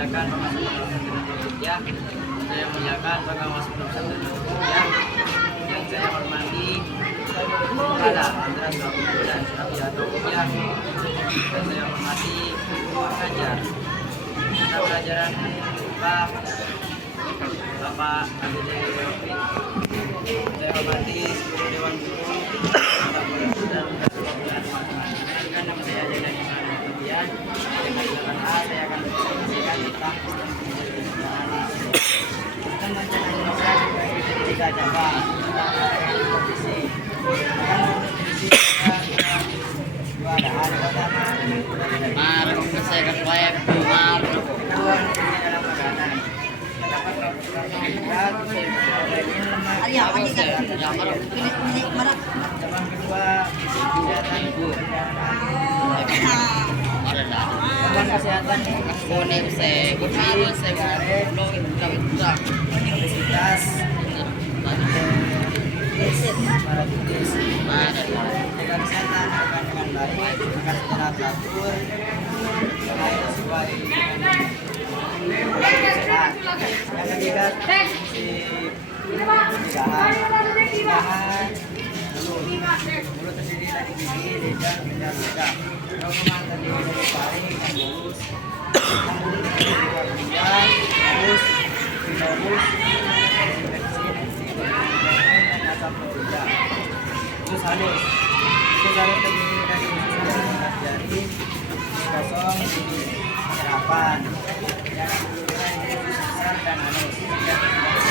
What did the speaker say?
muliakan pengawas pesantren ya. Saya muliakan pengawas pesantren ya. Yang saya hormati ada Andra Surabudu dan Surabiyato ya. Dan saya hormati pengajar mata pelajaran Bapak Abdul Yofi. Saya hormati seluruh dewan guru Bapak Guru dan teman-teman. Nama saya Jalan Iman Kemudian dengan jalan A saya akan menyampaikan tentang dan rencana Indonesia sebagai tiga cabang kompetisi. Dua ada pertama Marung saya kan web mal kedua dalam makanan. ya marung Cabang kedua kesehatan cabang kesehatan kuning saya kuning saya lo obesitas paralitis jaga kesehatan makan dengan baik makan secara teratur selain sesuai sehat. Yang ketiga fungsi pencegahan mulut terdiri dari gigi, lidah, ginjal, lidah. Rongrongan terdiri dari taring yang lurus, lambung terdiri dari ginjal, halus, sinus, infeksi, dan asam lambung. Usus halus terdiri dari usus jari, kosong, serapan, dan usus besar dan halus.